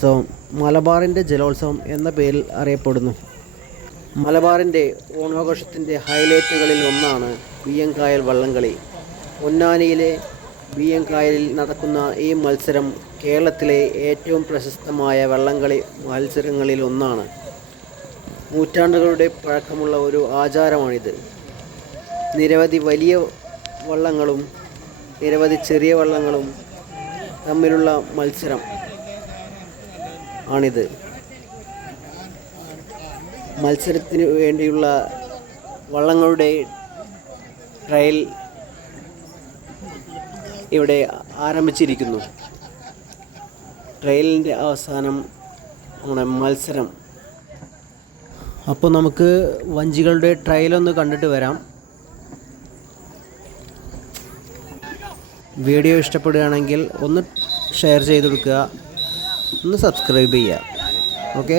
ഉത്സവം മലബാറിന്റെ ജലോത്സവം എന്ന പേരിൽ അറിയപ്പെടുന്നു. മലബാറിന്റെ ഓണാഘോഷത്തിന്റെ ഹൈലൈറ്റുകളിൽ ഒന്നാണ് ബിയ്യങ്കായൽ വള്ളംകളി. പൊന്നാനിയിലെ ബിയ്യങ്കായലിൽ നടക്കുന്ന ഈ മത്സരം കേരളത്തിലെ ഏറ്റവും പ്രശസ്തമായ വള്ളംകളി മത്സരങ്ങളിൽ ഒന്നാണ്. നൂറ്റാണ്ടുകളുടെ പഴക്കമുള്ള ഒരു ആചാരമാണിത്. നിരവധി വലിയ വള്ളങ്ങളും നിരവധി ചെറിയ വള്ളങ്ങളും തമ്മിലുള്ള മത്സരം. ആണിത്. മത്സരത്തിന് വേണ്ടിയുള്ള വള്ളങ്ങളുടെ ട്രയൽ ഇവിടെ ആരംഭിച്ചിരിക്കുന്നു. ട്രയലിന്റെ അവസാനം നമ്മുടെ മത്സരം. അപ്പോൾ നമുക്ക് വഞ്ചികളുടെ ട്രയലൊന്ന് കണ്ടിട്ട് വരാം. വീഡിയോ ഇഷ്ടപ്പെടുകയാണെങ്കിൽ ഒന്ന് ഷെയർ ചെയ്ത് കൊടുക്കുക. ഒന്ന് സബ്സ്ക്രൈബ് ചെയ്യുക ഓക്കെ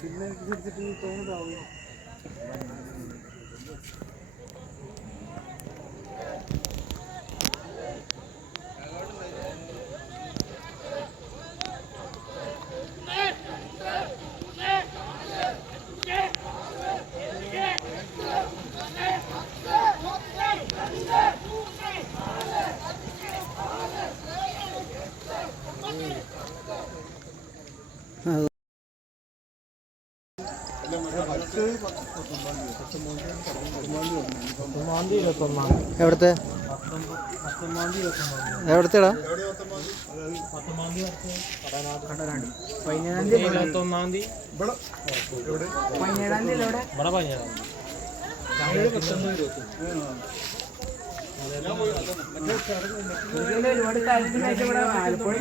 സിഗ്നൽ അനുസരിച്ചിട്ട് തോന്നുന്നതാവും എവിടുത്തെ? എവിടത്തെടാ? പതിനേഴാം തീയതി. ഒരുപാട് കാര്യത്തിനായിട്ട് ഇവിടെ ആലപ്പുഴ